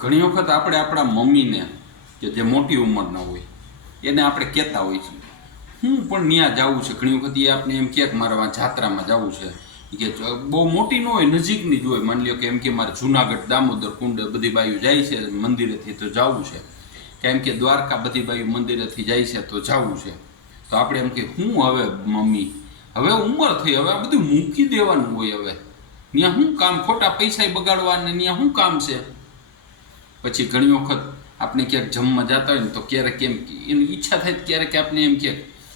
ઘણી વખત આપણે આપણા મમ્મીને કે જે મોટી ઉંમરના હોય, એને આપણે કહેતા હોય છીએ હું પણ ત્યાં જવું છે. ઘણી વખત એ આપણે એમ કહે કે મારે જાત્રામાં જવું છે. કે બહુ મોટી ન હોય, નજીકની જ હોય. માની લ્યો કે એમ કે મારે જુનાગઢ, દામોદર, કુંડ બધી બાયુ જાય છે, મંદિરેથી તો જવું છે. કેમ કે દ્વારકા બધી બાયુ મંદિરેથી જાય છે તો જવું છે. તો આપણે એમ કે, હું હવે મમ્મી, હવે ઉંમર થઈ, હવે આ બધું મૂકી દેવાનું હોય હવે. ત્યાં શું કામ ખોટા પૈસા બગાડવાને ત્યાં શું કામ છે? પછી ઘણી વખત આપણે ક્યાંક જમવા જતા હોય ને તો ક્યારેક એમ એની ઈચ્છા થાય ક્યારેક આપણે એમ કે,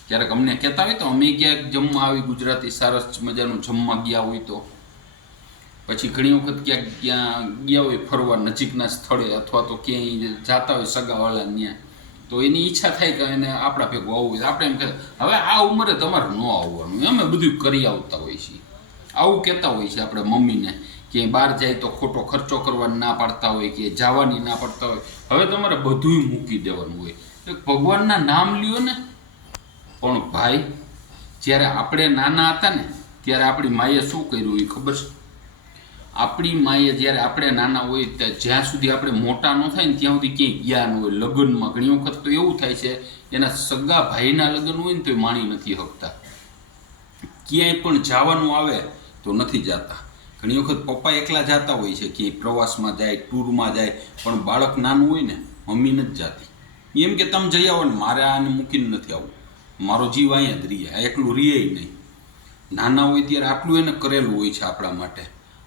ક્યારેક અમને કહેતા હોય તો અમે ક્યાંક જમવા આવી ગુજરાતી સરસ મજાનું જમવા ગયા હોય તો. પછી ઘણી વખત ક્યાંક ક્યાં ગયા હોય ફરવા નજીકના સ્થળે અથવા તો ક્યાંય જતા હોય સગાવાળા ત્યાં, તો એની ઈચ્છા થાય કે એને આપણા ભેગું આવવું હોય. આપણે એમ કહે હવે આ ઉંમરે તમારે ન આવવાનું. અમે બધું કરી આવતા હોય છીએ. આવું કહેતા હોય છે આપણે મમ્મીને. ક્યાંય બહાર જાય તો ખોટો ખર્ચો કરવાની ના પાડતા હોય કે જવાની ના પાડતા હોય. હવે તમારે બધુંય મૂકી દેવાનું હોય. તો ભગવાનના નામ લ્યો ને. પણ ભાઈ, જ્યારે આપણે નાના હતા ને, ત્યારે આપણી માએ શું કર્યું એ ખબર છે? આપણી માએ જ્યારે આપણે નાના હોય ત્યાં જ્યાં સુધી આપણે મોટા ન થાય ને, ત્યાં સુધી ક્યાંય ગયા ન હોય. લગ્નમાં ઘણી વખત તો એવું થાય છે, એના સગા ભાઈના લગ્ન હોય ને તો એ માણી નથી શકતા ક્યાંય પણ જવાનું આવે તો નથી જતા. ઘણી વખત પપ્પા એકલા જતા હોય છે, ક્યાંય પ્રવાસમાં જાય, ટૂરમાં જાય, પણ બાળક નાનું હોય ને, મમ્મી નથી જાતી. એમ કે તમે જઈ આવો ને, મારે આને મૂકીને નથી આવું મારો જીવ અહીંયા જ રીએ આ એકલું રીએ નહીં. નાના હોય ત્યારે આટલું એને કરેલું હોય છે આપણા માટે.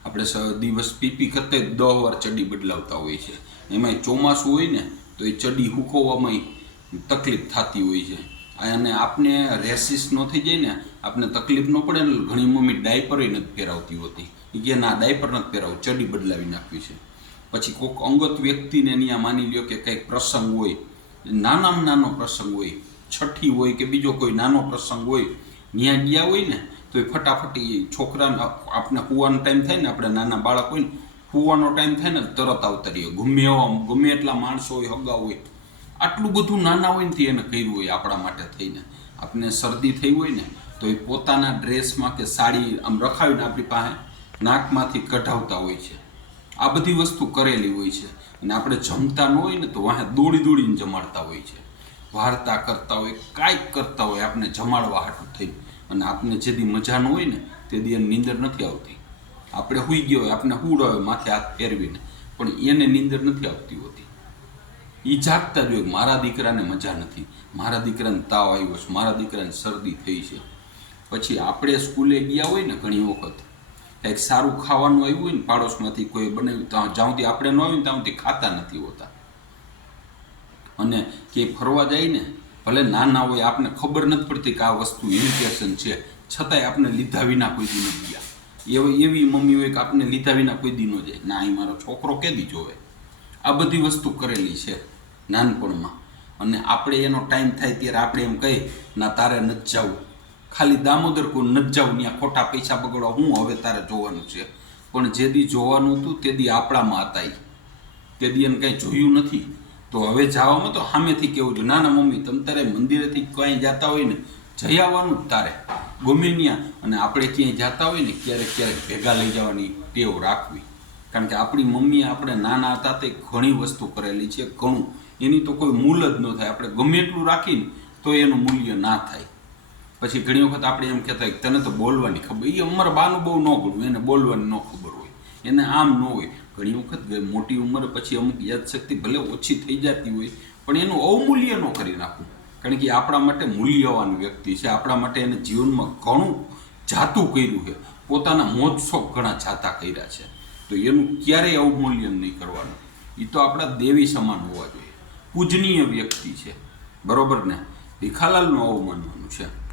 આપણે સ- દિવસ પીપી કરતા દહ વાર ચડી બદલાવતા હોય છે. એમાંય ચોમાસું હોય ને, તો એ ચડી હુકવવામાં તકલીફ થતી હોય છે. અને આપને રેસિસ ન થઈ જાય ને, આપને તકલીફ ન પડે ને ઘણી મમ્મી ડાયપર નથી પહેરાવતી હોતી. એ કે ના ડાયપર નથી પહેરાવું ચડી બદલાવી નાખવી છે. પછી કોઈક અંગત વ્યક્તિને અહીંયા માની લ્યો કે કંઈક પ્રસંગ હોય, નાનામાં નાનો પ્રસંગ હોય, છઠ્ઠી હોય કે બીજો કોઈ નાનો પ્રસંગ હોય ત્યાં ગયા હોય ને, તો એ ફટાફટ એ છોકરાને આપણે હુવાનો ટાઈમ થાય ને, આપણે નાના બાળક હોય ને, હુવાનો ટાઈમ થાય ને, તરત આવતરીએ ગમે એવા, ગમે એટલા માણસો હોય, હગા હોય આટલું બધું નાના હોય ને તે એને કર્યું હોય આપણા માટે થઈને. આપને શરદી થઈ હોય ને, તો એ પોતાના ડ્રેસમાં કે સાડી આમ રખાવીને આપણી પાસે નાકમાંથી કઢાવતા હોય છે. આ બધી વસ્તુ કરેલી હોય છે. અને આપણે જમતા ન હોય ને તો વાહે દોડી દોડીને જમાડતા હોય છે. વાર્તા કરતા હોય, કાંઈક કરતા હોય આપણે જમાડવા હાટું થઈ. અને આપણે દી મજા ન હોય ને તે દી એની નીંદર નથી આવતી. આપણે હુઈ ગયો હોય આપણે હુડાવે માથે હાથ ફેરવીને, પણ એને નીંદર નથી આવતી હોતી. એ જાગતા જોઈએ કે મારા દીકરાને મજા નથી. મારા દીકરાને તાવ આવ્યો છે, મારા દીકરાને શરદી થઈ છે. પછી આપણે સ્કૂલે ગયા હોય ને ઘણી વખત, કંઈક સારું ખાવાનું આવ્યું હોય ને પાડોશમાંથી કોઈ બનાવ્યું ત્યાં જ્યાં આપણે ન આવ્યું ત્યાં સુધી ખાતા નથી હોતા. અને કે ફરવા જાય ને, ભલે નાના હોય આપણને ખબર નથી પડતી કે આ વસ્તુ ઇન્ફેક્શન છે. છતાંય આપણે લીધા વિના કોઈ દી નથી ગયા. એવી એવી મમ્મી હોય કે આપણે લીધા વિના કોઈ દી ન જાય. ના અહીં મારો છોકરો કેદી જોવે? આ બધી વસ્તુ કરેલી છે. નાનપણમાં. અને આપણે એનો ટાઈમ થાય ત્યારે આપણે એમ કહીએ, ના, તારે નથી જવું. ખાલી દામોદર કોઈ નથી જવું ત્યાં ખોટા પૈસા બગડવા હું હવે તારે જોવાનું છે? પણ જે દી જોવાનું હતું તે દી આપણામાં હતા એ તે દી એને કંઈ જોયું નથી. તો હવે જવામાં તો સામેથી કેવું છે, ના ના, મમ્મી, તમે તારે મંદિરેથી ક્યાંય જતા હોય ને, જઈ આવવાનું જ તારે. ગમે ત્યાં અને આપણે ક્યાંય જતા હોય ને, ક્યારેક ક્યારેક ભેગા લઈ જવાની ટેવ રાખવી. કારણ કે આપણી મમ્મીએ આપણે નાના હતા તે ઘણી વસ્તુ કરેલી છે, ઘણું. એની તો કોઈ મૂલ જ ન થાય. આપણે ગમે એટલું રાખીને તો એનું મૂલ્ય ના થાય. પછી ઘણી વખત આપણે એમ કહેતા કે તને તો બોલવાની ખબર. એ અમારા બાનું બહુ ન ગણવું એને બોલવાની ન ખબર હોય. એને આમ ન હોય. ઘણી વખત મોટી ઉંમર પછી અમુક યાદશક્તિ ભલે ઓછી થઈ જતી હોય, પણ એનું અવમૂલ્ય ન કરી નાખવું. કારણ કે આપણા માટે મૂલ્યવાન વ્યક્તિ છે. આપણા માટે એને જીવનમાં ઘણું જાતું કર્યું છે. પોતાના મોજશોખ ઘણા જાતા કર્યા છે. તો એનું ક્યારેય અવમૂલ્યન નહીં કરવાનું. એ તો આપણા દેવી સમાન હોવા જોઈએ. પૂજનીય વ્યક્તિ છે. બરોબર ને? ભીખાલાલનું આવું માનવાનું છે.